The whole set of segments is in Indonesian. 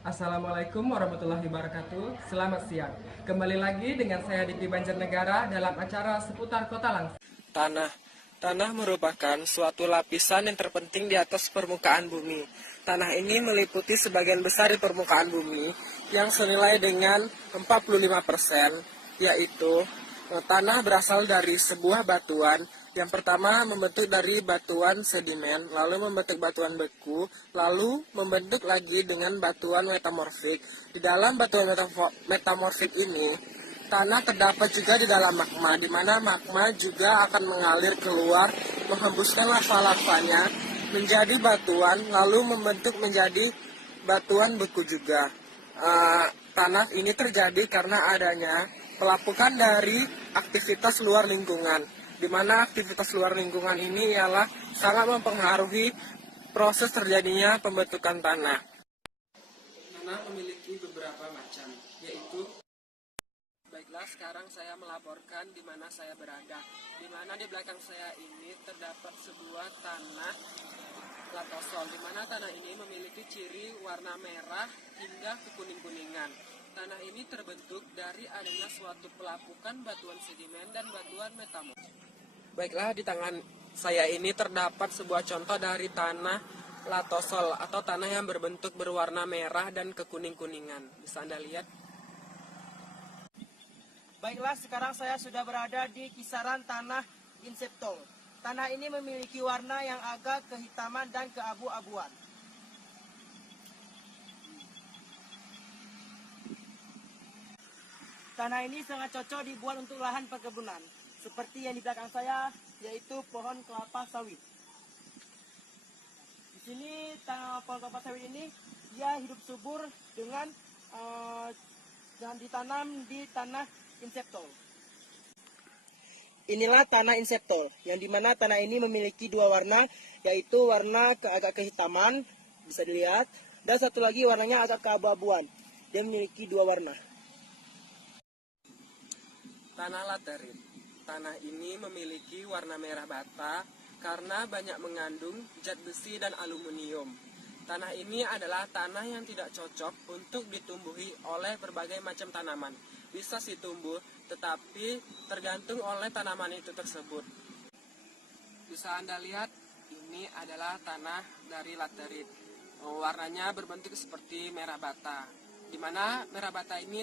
Assalamualaikum warahmatullahi wabarakatuh. Selamat siang. Kembali lagi dengan saya Diki Banjarnegara dalam acara seputar kota langsung. Tanah. Tanah merupakan suatu lapisan yang terpenting di atas permukaan bumi. Tanah ini meliputi sebagian besar di permukaan bumi yang senilai dengan 45%, yaitu tanah berasal dari sebuah batuan. Yang pertama membentuk dari batuan sedimen, lalu membentuk batuan beku, lalu membentuk lagi dengan batuan metamorfik. Di dalam batuan metamorfik ini, tanah terdapat juga di dalam magma, di mana magma juga akan mengalir keluar, menghembuskan lava-lavanya menjadi batuan, lalu membentuk menjadi batuan beku juga. Tanah ini terjadi karena adanya pelapukan dari aktivitas luar lingkungan, di mana aktivitas luar lingkungan ini ialah sangat mempengaruhi proses terjadinya pembentukan tanah. Tanah memiliki beberapa macam, yaitu baiklah, sekarang saya melaporkan di mana saya berada. Di mana di belakang saya ini terdapat sebuah tanah latosol, di mana tanah ini memiliki ciri warna merah hingga kekuning-kuningan. Tanah ini terbentuk dari adanya suatu pelapukan batuan sedimen dan batuan metamorfik. Baiklah, di tangan saya ini terdapat sebuah contoh dari tanah latosol atau tanah yang berbentuk berwarna merah dan kekuning-kuningan. Bisa Anda lihat? Baiklah, sekarang saya sudah berada di kisaran tanah inseptol. Tanah ini memiliki warna yang agak kehitaman dan keabu-abuan. Tanah ini sangat cocok dibuat untuk lahan perkebunan, seperti yang di belakang saya, yaitu pohon kelapa sawit. Di sini pohon kelapa sawit ini dia hidup subur dengan dan ditanam di tanah inseptol. Inilah tanah inseptol, yang dimana tanah ini memiliki dua warna, yaitu warna agak kehitaman, bisa dilihat, dan satu lagi warnanya agak keabu-abuan. Dia memiliki dua warna. Tanah laterit. Tanah ini memiliki warna merah bata karena banyak mengandung zat besi dan aluminium. Tanah ini adalah tanah yang tidak cocok untuk ditumbuhi oleh berbagai macam tanaman. Bisa sih tumbuh, tetapi tergantung oleh tanaman itu tersebut. Bisa Anda lihat, ini adalah tanah dari laterit. Warnanya berbentuk seperti merah bata, di mana merah bata ini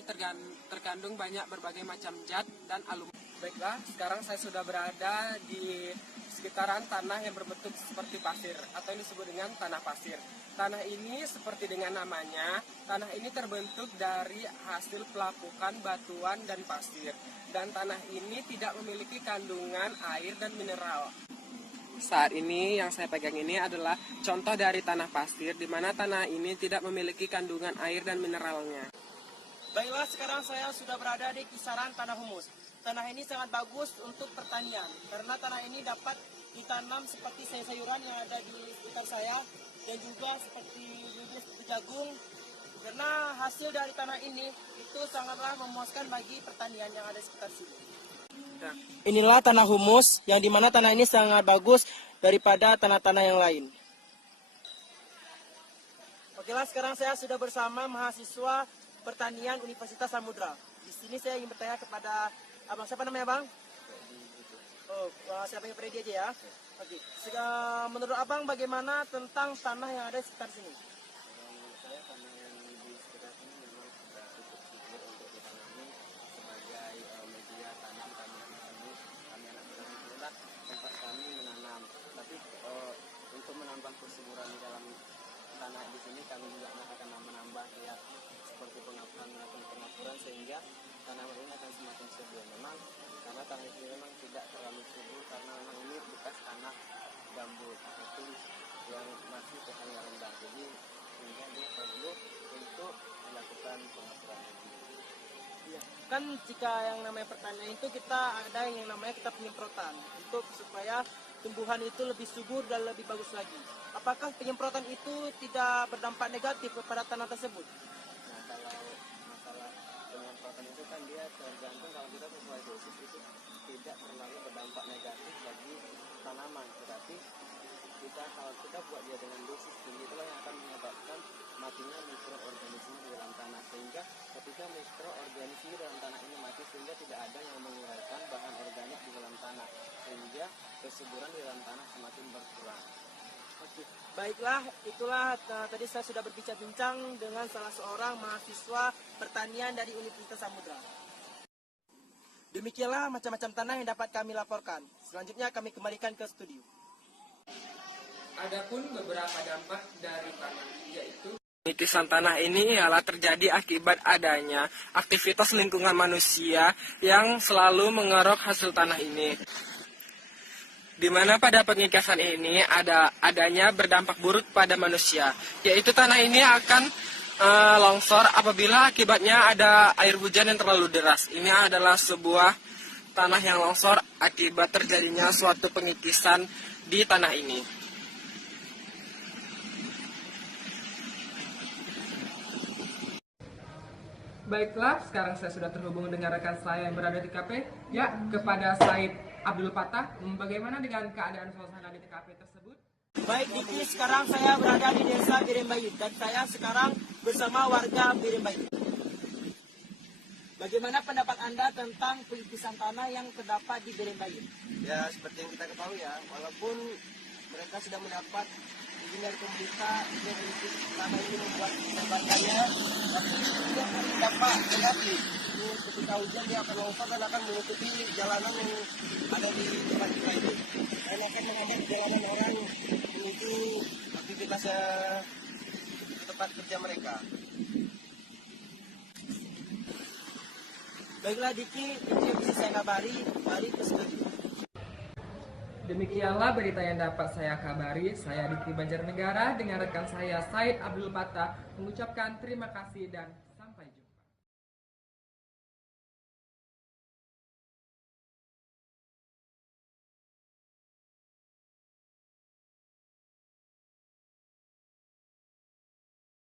terkandung banyak berbagai macam zat dan aluminium. Baiklah, sekarang saya sudah berada di sekitaran tanah yang berbentuk seperti pasir atau yang disebut dengan tanah pasir. Tanah ini seperti dengan namanya, tanah ini terbentuk dari hasil pelapukan batuan dan pasir. Dan tanah ini tidak memiliki kandungan air dan mineral. Saat ini yang saya pegang ini adalah contoh dari tanah pasir, di mana tanah ini tidak memiliki kandungan air dan mineralnya. Baiklah, sekarang saya sudah berada di kisaran tanah humus. Tanah ini sangat bagus untuk pertanian, karena tanah ini dapat ditanam seperti sayur-sayuran yang ada di sekitar saya, dan juga seperti jagung, karena hasil dari tanah ini itu sangatlah memuaskan bagi pertanian yang ada di sekitar sini. Inilah tanah humus, yang dimana tanah ini sangat bagus daripada tanah-tanah yang lain. Okelah, sekarang saya sudah bersama mahasiswa pertanian Universitas Samudra. Di sini saya ingin bertanya kepada abang, siapa namanya bang? Oh, saya panggil Freddy aja ya. Oke. Menurut abang bagaimana tentang tanah yang ada di sekitar sini? Menurut saya tanah yang di sekitar sini memang sudah cukup subur untuk ditanami sebagai media tanam kami anak seni. Kami anak seni itulah tempat kami menanam. Tapi untuk menambah kesuburan di dalam tanah di sini kami juga akan menambah ya seperti pengapuran sehingga tanaman ini akan semakin subur. Memang karena tanah ini memang tidak terlalu subur karena memang ini bekas tanah gambut itu yang masih pH-nya rendah. Jadi sehingga dia perlu untuk dilakukan pengapuran lagi. Iya. Kan jika yang namanya pertanian itu kita ada yang namanya kita penyemprotan untuk supaya tumbuhan itu lebih subur dan lebih bagus lagi. Apakah penyemprotan itu tidak berdampak negatif kepada tanah tersebut? Nah kalau masalah penyemprotan itu kan dia tergantung kalau kita sesuai dosis itu tidak terlalu berdampak negatif bagi tanaman, tetapi kita buat dia dengan dosis tinggi, itulah yang akan menyebabkan matinya mikroorganisme di dalam tanah, sehingga ketika mikroorganisme di dalam tanah ini mati, sehingga tidak ada yang menguraikan bahan organik di dalam tanah, sehingga kesuburan di dalam tanah semakin berkurang. Oke, baiklah, itulah tadi saya sudah berbincang-bincang dengan salah seorang mahasiswa pertanian dari Universitas Samudra. Demikianlah macam-macam tanah yang dapat kami laporkan. Selanjutnya kami kembalikan ke studio. Adapun beberapa dampak dari tanah, yaitu penikisan tanah ini ialah terjadi akibat adanya aktivitas lingkungan manusia yang selalu mengeruk hasil tanah ini. Di mana pada pengikisan ini adanya berdampak buruk pada manusia, yaitu tanah ini akan longsor apabila akibatnya ada air hujan yang terlalu deras. Ini adalah sebuah tanah yang longsor akibat terjadinya suatu pengikisan di tanah ini. Baiklah, sekarang saya sudah terhubung dengan rekan saya yang berada di TKP. Ya, kepada Said Abdul Patah, bagaimana dengan keadaan suasana di TKP tersebut? Baik Diki, sekarang saya berada di desa Birembayu dan saya sekarang bersama warga Birembayu. Bagaimana pendapat Anda tentang pengikisan tanah yang terdapat di Birembayu? Ya, seperti yang kita ketahui ya, walaupun mereka sudah mendapat izin dari pemerintah untuk mengikis tanah ini membuat perbankannya, tapi juga berdampak negatif. Ini ketika hujan dia akan longsor dan akan menutupi jalanan yang ada di tempat kita itu, dan akan menghambat jalanan orang menuju aktivitas di tempat kerja mereka. Baiklah Diki, itu yang bisa saya kabari. Mari ke studio. Demikianlah berita yang dapat saya kabari. Saya Diki Banjarnegara dengan rekan saya Said Abdul Patah mengucapkan terima kasih dan